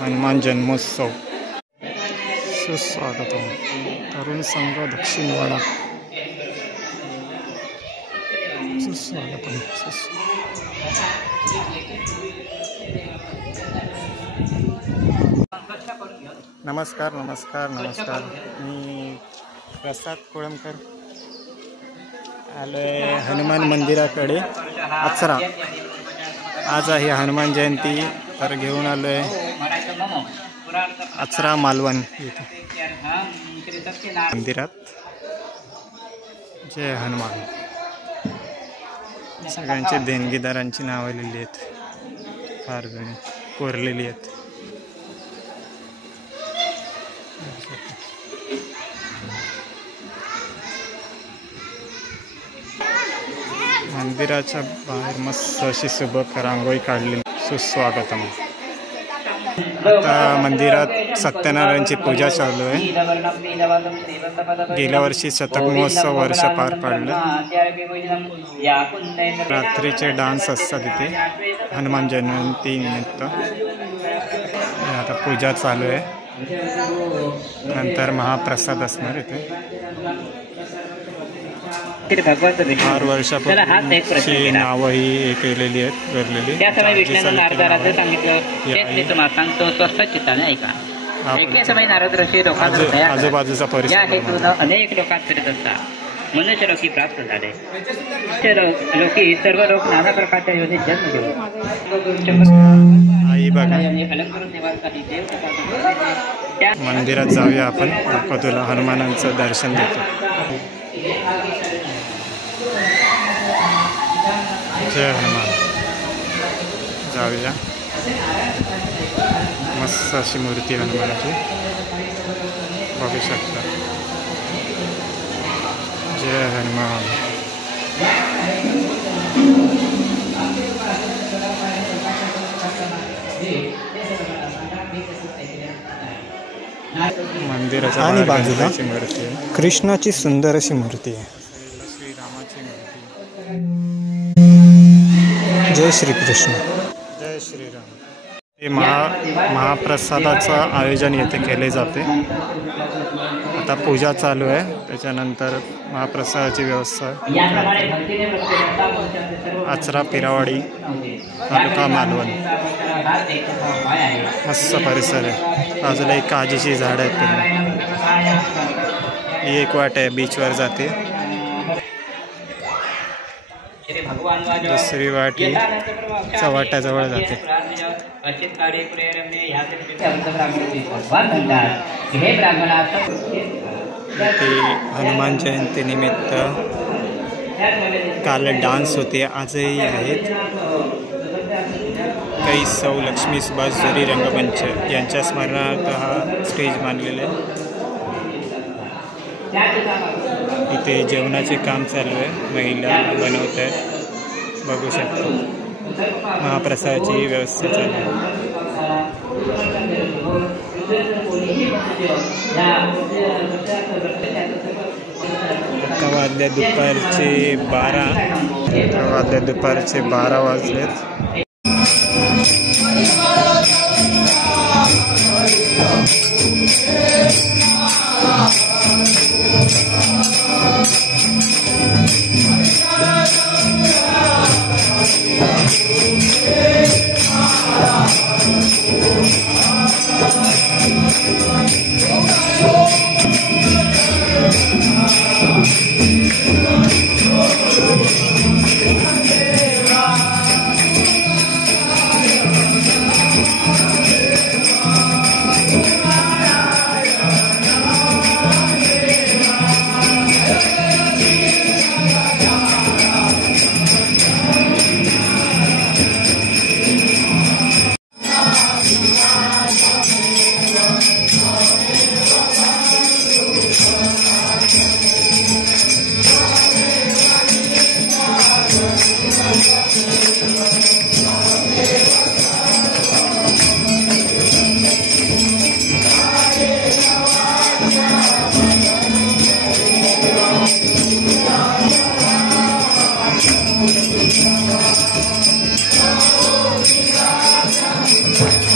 हनुमान जन्मोत्सव सुस्वागतम तरुण संघ दक्षिणवाडा सुस्वागतम नमस्कार नमस्कार नमस्कार मी प्रसाद कोळंबकर आलोय हनुमान मंदिराकडे अचरा। आज आहे हनुमान जयंती तर घेऊन आलोय अचरा मालवण मंदिरात। जय हनुमान। सगळ्यांचे देणगीदारांची नावे लिहिली आहेत, फार जण कोरलेली आहेत। मंदिराच्या बाहेर मस्त अशी सुबक रांगोळी काढलेली सुस्वागतम। आता मंदिरात सत्यनारायणची पूजा चालू आहे। गेल्या वर्षी शतक महोत्सव वर्ष पार पाडलं। रात्रीचे डान्स असतात इथे हनुमान जयंती निमित्त। आता पूजा चालू आहे, नंतर महाप्रसाद असणार इथे। 4 वर्षापूर्वी नावही केलेली आहेत भरलेली। त्या समय विष्णूने नारदाला सांगितलं तेच मी तुम्हाला सांगतो स्वस्थ चित्ताने ऐका। एके समय नारद ऋषी लोकांना आजूबाजूचा परिसर या हेतून अनेक लोकात फिरत असतात। मनुष्य लोकी प्राप्त झाले। लोकी सर्व लोक नाना प्रकारच्या योजनेत जन्म घेऊन आई बघा मंदिरात जाऊया आपण। तुला हनुमानांचं दर्शन देतो। जय हनुमान। जाऊया, मस्त अशी मूर्ती हनुमानाची बघू शकता। जय हनुमान। मंदिराच्या आणि बाजूला मूर्ती आहे, कृष्णाची सुंदर अशी मूर्ती आहे। श्रीरामाची मूर्ती। जय श्री कृष्ण। जय श्रीराम। हे महाप्रसादाचं आयोजन येथे केले जाते। आता पूजा चालू आहे, त्याच्यानंतर महाप्रसादाची व्यवस्था। अचरा पिरावाडी तालुका मालवण। मस्त परिसर आहे, बाजूला एक काजीची झाड आहेत। ही एक वाट आहे, बीचवर जाते। दुसरी वाट ही चव्हाट्याजवळ जाते। हनुमान जयंती निमित्त काल डान्स होते, आजही आहेत। काही सौ लक्ष्मी सुभाष झरी रंगमंच यांच्या स्मरणार्थ हा स्टेज मानलेला आहे। इथे जेवणाचे काम चालू आहे, महिला बनवत आहेत, बघू शकतो। महाप्रसादाची व्यवस्था चालू आहे। आता वाजले दुपारचे 12 वाजलेत। आहे.